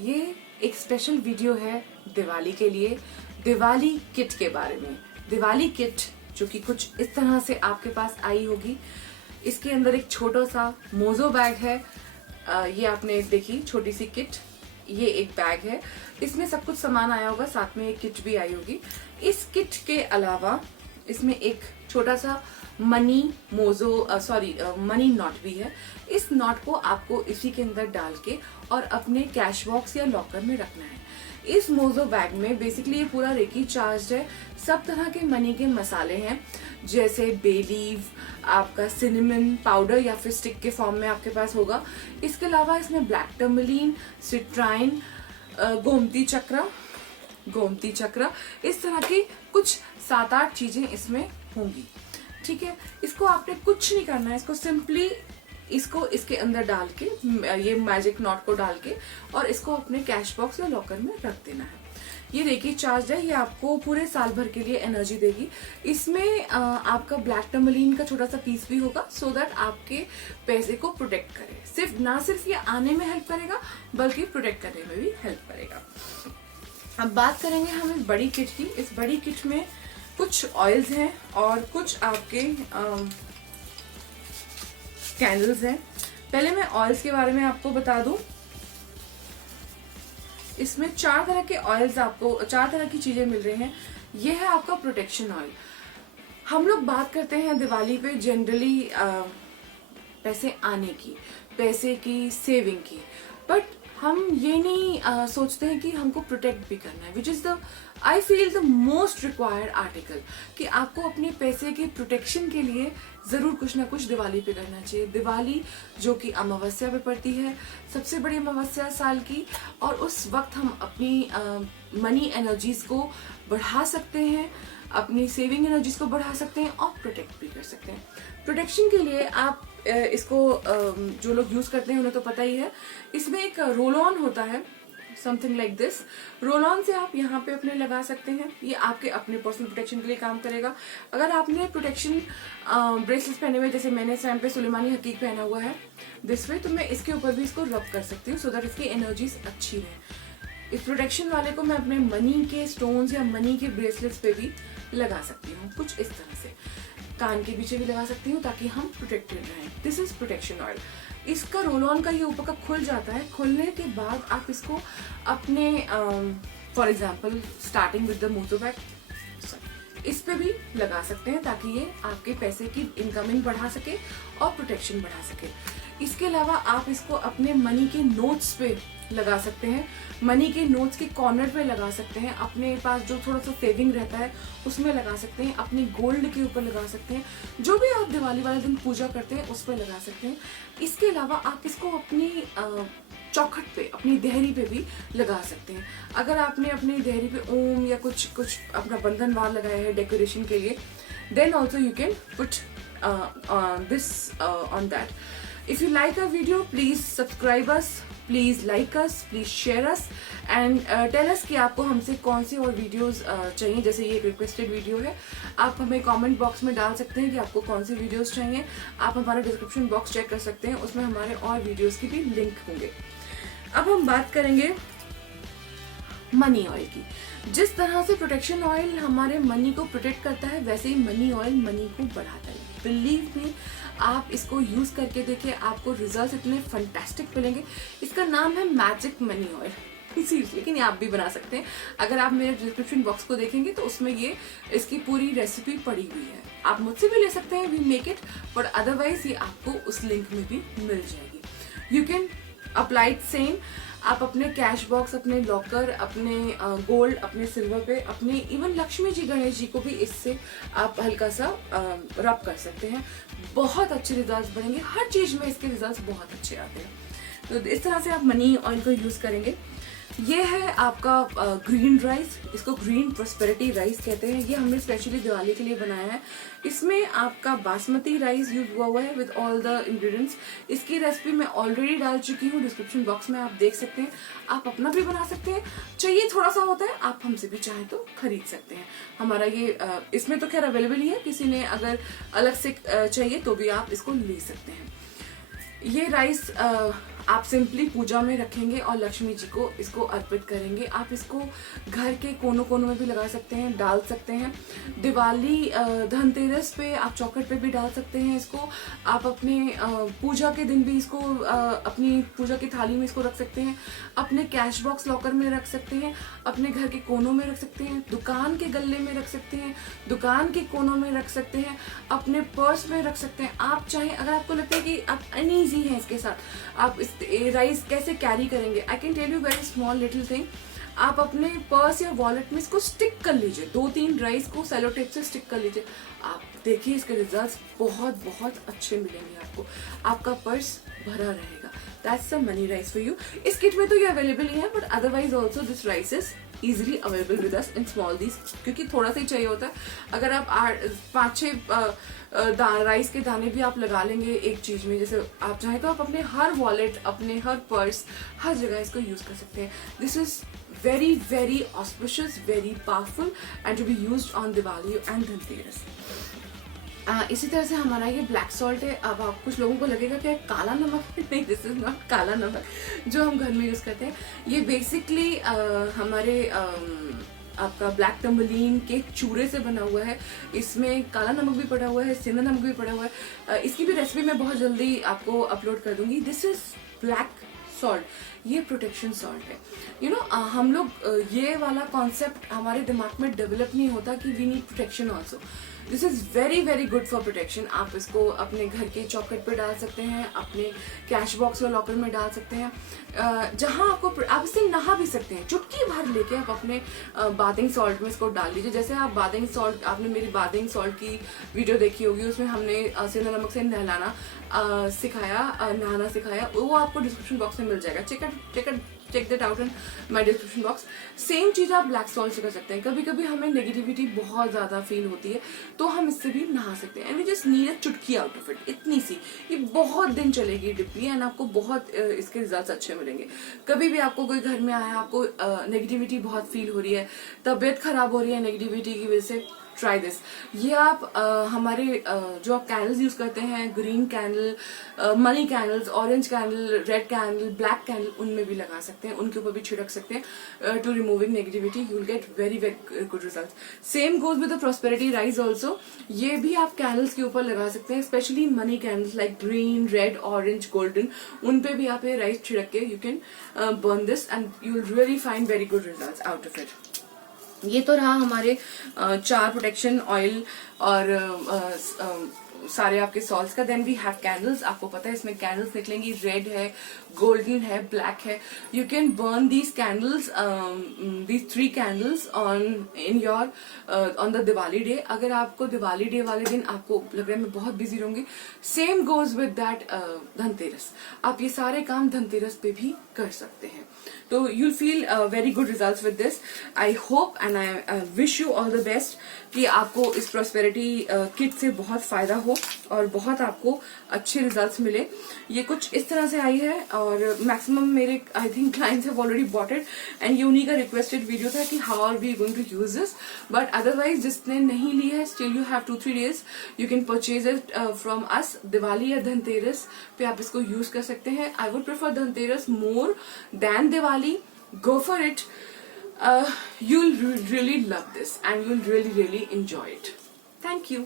ये एक special video है दिवाली के लिए, दिवाली किट के बारे में। दिवाली किट जो कि कुछ इस तरह से आपके पास आई होगी। इसके अंदर एक छोटा सा मोजो बैग है। ये आपने देखी छोटी सी किट, ये एक बैग है, इसमें सब कुछ सामान आया होगा, साथ में एक किट भी आई होगी। इस किट के अलावा इसमें एक छोटा सा मनी नॉट भी है। इस नॉट को आपको इसी के अंदर डाल के और अपने कैश बॉक्स या लॉकर में रखना है। इस मोजो बैग में बेसिकली ये पूरा रेकी चार्ज है। सब तरह के मनी के मसाले हैं, जैसे बे लीव, आपका सिनेमन पाउडर या फिर स्टिक के फॉर्म में आपके पास होगा। इसके अलावा इसमें ब्लैक टर्मलिन, सिट्राइन, गोमती चक्र, इस तरह की कुछ 7-8 चीजें इसमें होंगी। ठीक है, इसको आपने कुछ नहीं करना है, इसको सिंपली इसके अंदर डाल के, ये मैजिक नॉट को डाल के और इसको अपने कैश बॉक्स या लॉकर में रख देना है। ये रेकी चार्ज है, ये आपको पूरे साल भर के लिए एनर्जी देगी। इसमें आपका ब्लैक टर्मलिन का छोटा सा पीस भी होगा, सो दैट आपके पैसे को प्रोटेक्ट करे। ना सिर्फ ये आने में हेल्प करेगा बल्कि प्रोटेक्ट करने में भी हेल्प करेगा। अब बात करेंगे हम इस बड़ी किट की। इस बड़ी किट में कुछ ऑयल्स हैं और कुछ आपके कैंडल्स हैं। पहले मैं ऑयल्स के बारे में आपको बता दूं। इसमें 4 तरह के ऑयल्स, आपको 4 तरह की चीजें मिल रही हैं। यह है आपका प्रोटेक्शन ऑयल। हम लोग बात करते हैं दिवाली पे जनरली पैसे आने की, पैसे की सेविंग की, बट हम ये नहीं सोचते हैं कि हमको प्रोटेक्ट भी करना है, which is the I feel the most required article, कि आपको अपने पैसे की प्रोटेक्शन के लिए जरूर कुछ ना कुछ दिवाली पे करना चाहिए। दिवाली जो कि अमावस्या पे पड़ती है, सबसे बड़ी अमावस्या साल की, और उस वक्त हम अपनी मनी एनर्जीज को बढ़ा सकते हैं, अपनी सेविंग एनर्जीज को बढ़ा सकते हैं और प्रोटेक्ट भी कर सकते हैं। प्रोटेक्शन के लिए आप इसको जो लोग यूज करते हैं उन्हें तो पता ही है, इसमें एक रोल ऑन होता है, something like this. Roll on से आप यहाँ पे अपने लगा सकते हैं, ये आपके अपने पर्सनल प्रोटेक्शन के लिए काम करेगा। अगर आपने प्रोटेक्शन ब्रेसलेट्स पहने हुए, जैसे मैंने इस टाइम पे सुलेमानी हकीक पहना हुआ है दिस वे, तो मैं इसके ऊपर भी इसको रब कर सकती हूँ, सो दैट इसकी एनर्जीज अच्छी रहे। इस प्रोटेक्शन वाले को मैं अपने मनी के स्टोन्स या मनी के ब्रेसलेट्स पे भी लगा सकती हूँ, कुछ इस तरह से। कान के पीछे भी लगा सकती हूँ ताकि हम प्रोटेक्टेड रहें। This is protection oil. इसका रोल ऑन का ये ऊपर का खुल जाता है। खुलने के बाद आप इसको अपने for example starting with the mojo bag, इस पे भी लगा सकते हैं ताकि ये आपके पैसे की इनकमिंग बढ़ा सके और प्रोटेक्शन बढ़ा सके। इसके अलावा आप इसको अपने मनी के नोट्स पे लगा सकते हैं, मनी के नोट्स के कॉर्नर पे लगा सकते हैं, अपने पास जो थोड़ा सा सेविंग रहता है उसमें लगा सकते हैं, अपने गोल्ड के ऊपर लगा सकते हैं, जो भी आप दिवाली वाले दिन पूजा करते हैं उस पर लगा सकते हैं। इसके अलावा आप इसको अपनी चौखट पे, अपनी देहरी पे भी लगा सकते हैं। अगर आपने अपनी देहरी पे ओम या कुछ अपना बंधन वार लगाया है डेकोरेशन के लिए, then also you can put this on that. If you like our video, please subscribe us, please like us, please share us and tell us कि आपको हमसे कौन सी और वीडियोस चाहिए। जैसे ये रिक्वेस्टेड वीडियो है, आप हमें कमेंट बॉक्स में डाल सकते हैं कि आपको कौन सी वीडियोस चाहिए। आप हमारा डिस्क्रिप्शन बॉक्स चेक कर सकते हैं, उसमें हमारे और वीडियोस की भी लिंक होंगे। अब हम बात करेंगे मनी ऑयल की। जिस तरह से प्रोटेक्शन ऑयल हमारे मनी को प्रोटेक्ट करता है, वैसे ही मनी ऑयल मनी को बढ़ाता है। बिलीव मी, आप इसको यूज करके देखिए, आपको रिजल्ट्स इतने फंटास्टिक मिलेंगे। इसका नाम है मैजिक मनी ऑयल, सीरियसली, लेकिन ये आप भी बना सकते हैं। अगर आप मेरे डिस्क्रिप्शन बॉक्स को देखेंगे तो उसमें ये इसकी पूरी रेसिपी पड़ी हुई है। आप मुझसे भी ले सकते हैं, we make it, but otherwise ये आपको उस लिंक में भी मिल जाएगी। You can apply it same. आप अपने कैश बॉक्स, अपने लॉकर, अपने गोल्ड, अपने सिल्वर पे, अपने इवन लक्ष्मी जी, गणेश जी को भी इससे आप हल्का सा रब कर सकते हैं। बहुत अच्छे रिजल्ट्स बढ़ेंगे, हर चीज में इसके रिजल्ट्स बहुत अच्छे आते हैं। तो इस तरह से आप मनी ऑयल को यूज करेंगे। ये है आपका ग्रीन राइस, इसको ग्रीन प्रॉस्पेरिटी राइस कहते हैं। ये हमने स्पेशली दिवाली के लिए बनाया है। इसमें आपका बासमती राइस यूज हुआ है विद ऑल द इंग्रेडिएंट्स। इसकी रेसिपी मैं ऑलरेडी डाल चुकी हूँ डिस्क्रिप्शन बॉक्स में, आप देख सकते हैं। आप अपना भी बना सकते हैं, चाहिए थोड़ा सा होता है, आप हमसे भी चाहे तो खरीद सकते हैं। हमारा ये इसमें तो खैर अवेलेबल ही है, किसी ने अगर अलग से चाहिए तो भी आप इसको ले सकते हैं। ये राइस आप सिंपली पूजा में रखेंगे और लक्ष्मी जी को इसको अर्पित करेंगे। आप इसको घर के कोनों कोनों में भी लगा सकते हैं, डाल सकते हैं। दिवाली धनतेरस पे आप चौखट पे भी डाल सकते हैं इसको। आप अपने पूजा के दिन भी इसको अपनी पूजा की थाली में इसको रख सकते हैं, अपने कैश बॉक्स लॉकर में रख सकते हैं, अपने घर के कोनों में रख सकते हैं, दुकान के गल्ले में रख सकते हैं, दुकान के कोनों में रख सकते हैं, अपने पर्स में रख सकते हैं। आप चाहे, अगर आपको लगता है कि आप अनईजी हैं इसके साथ, आप इस राइस कैसे कैरी करेंगे, I can tell you very small little thing. आप अपने पर्स या वॉलेट में इसको स्टिक कर लीजिए, 2-3 राइस को सेलो टेप से स्टिक कर लीजिए। आप देखिए इसके रिजल्ट्स बहुत बहुत अच्छे मिलेंगे आपको, आपका पर्स भरा रहेगा। That's the money rice for you. इस किट में तो ये अवेलेबल ही है, but otherwise also this rice is easily available with us in small these, क्योंकि थोड़ा सा ही चाहिए होता है। अगर आप 5-6 राइस के दाने भी आप लगा लेंगे एक चीज में, जैसे आप चाहें तो आप अपने हर वॉलेट, अपने हर पर्स, हर जगह इसको यूज कर सकते हैं। This is very very auspicious, very powerful and to be used on Diwali and Dhanteras. इसी तरह से हमारा ये ब्लैक सॉल्ट है। अब आप कुछ लोगों को लगेगा कि काला नमक है, नहीं, दिस इज नॉट काला नमक जो हम घर में यूज करते हैं। ये बेसिकली हमारे आपका ब्लैक टर्मलीन के चूरे से बना हुआ है। इसमें काला नमक भी पड़ा हुआ है, सेंधा नमक भी पड़ा हुआ है। इसकी भी रेसिपी मैं बहुत जल्दी आपको अपलोड कर दूंगी। दिस इज ब्लैक सॉल्ट, ये प्रोटेक्शन सॉल्ट है। यू नो हम लोग ये वाला कॉन्सेप्ट हमारे दिमाग में डेवलप नहीं होता कि we need protection also. This is very very good for protection. आप इसको अपने घर के चौखट पे डाल सकते हैं, अपने कैश बॉक्स या लॉकर में डाल सकते हैं, जहां आपको, आप इससे नहा भी सकते हैं। चुटकी भर लेके आप अपने बाथिंग सॉल्ट में इसको डाल लीजिए। जैसे आप बाथिंग सॉल्ट, आपने मेरी बाथिंग सॉल्ट की वीडियो देखी होगी, उसमें हमने सेंधा नमक से नहलाना सिखाया, नहाना सिखाया, वो आपको डिस्क्रिप्शन बॉक्स में मिल जाएगा। Check that out in my description box. Same चीज आप ब्लैक सॉल्ट से कर सकते हैं। कभी कभी हमें नेगेटिविटी बहुत ज्यादा फील होती है, तो हम इससे भी नहा सकते हैं। And we just need a chutki out of it, इतनी सी। ये बहुत दिन चलेगी डिप्पी एंड आपको बहुत इसके रिजल्ट्स अच्छे मिलेंगे। कभी भी आपको कोई घर में आया, आपको नेगेटिविटी बहुत फील हो रही है, तबीयत खराब हो रही है नेगेटिविटी की वजह से, ट्राई दिस। ये आप हमारे जो आप कैंडल्स यूज करते हैं, green candle, money candles, orange candle, red candle, black candle, उनमें भी लगा सकते हैं, उनके ऊपर भी छिड़क सकते हैं to removing negativity. You will get very very good results. Same goes with the prosperity rice also. ये भी आप कैंडल्स के ऊपर लगा सकते हैं, specially money candles like green, red, orange, golden, उन पे भी आप ये राइस छिड़क के you can burn this and you will really find very good results out of it. ये तो रहा हमारे 4 प्रोटेक्शन ऑयल और सारे आपके सॉल्ट्स का। Then we have candles. आपको पता है इसमें कैंडल्स निकलेंगी, रेड है, गोल्डन है, ब्लैक है। You can burn these candles, these 3 candles in your on the Diwali day. अगर आपको दिवाली डे वाले दिन आपको लग रहा है मैं बहुत बिजी रहूंगी, same goes with that Dhanteras. आप ये सारे काम धनतेरस पे भी कर सकते हैं। तो you'll feel very good results with this. I hope and I wish you all the best कि आपको इस प्रॉस्पेरिटी किट से बहुत फायदा हो और बहुत आपको अच्छे रिजल्ट्स मिले। ये कुछ इस तरह से आई है और मैक्सिमम मेरे I think clients have already bought it and ये उन्हीं का रिक्वेस्टेड वीडियो था कि how are we going to use this. But otherwise जिसने नहीं ली है, still you have 2-3 days, you can purchase it from us. Diwali या धनतेरस पे आप इसको यूज कर सकते हैं। I would prefer Dhanteras more than Diwali. Go for it. You'll really love this and you'll really enjoy it. Thank you.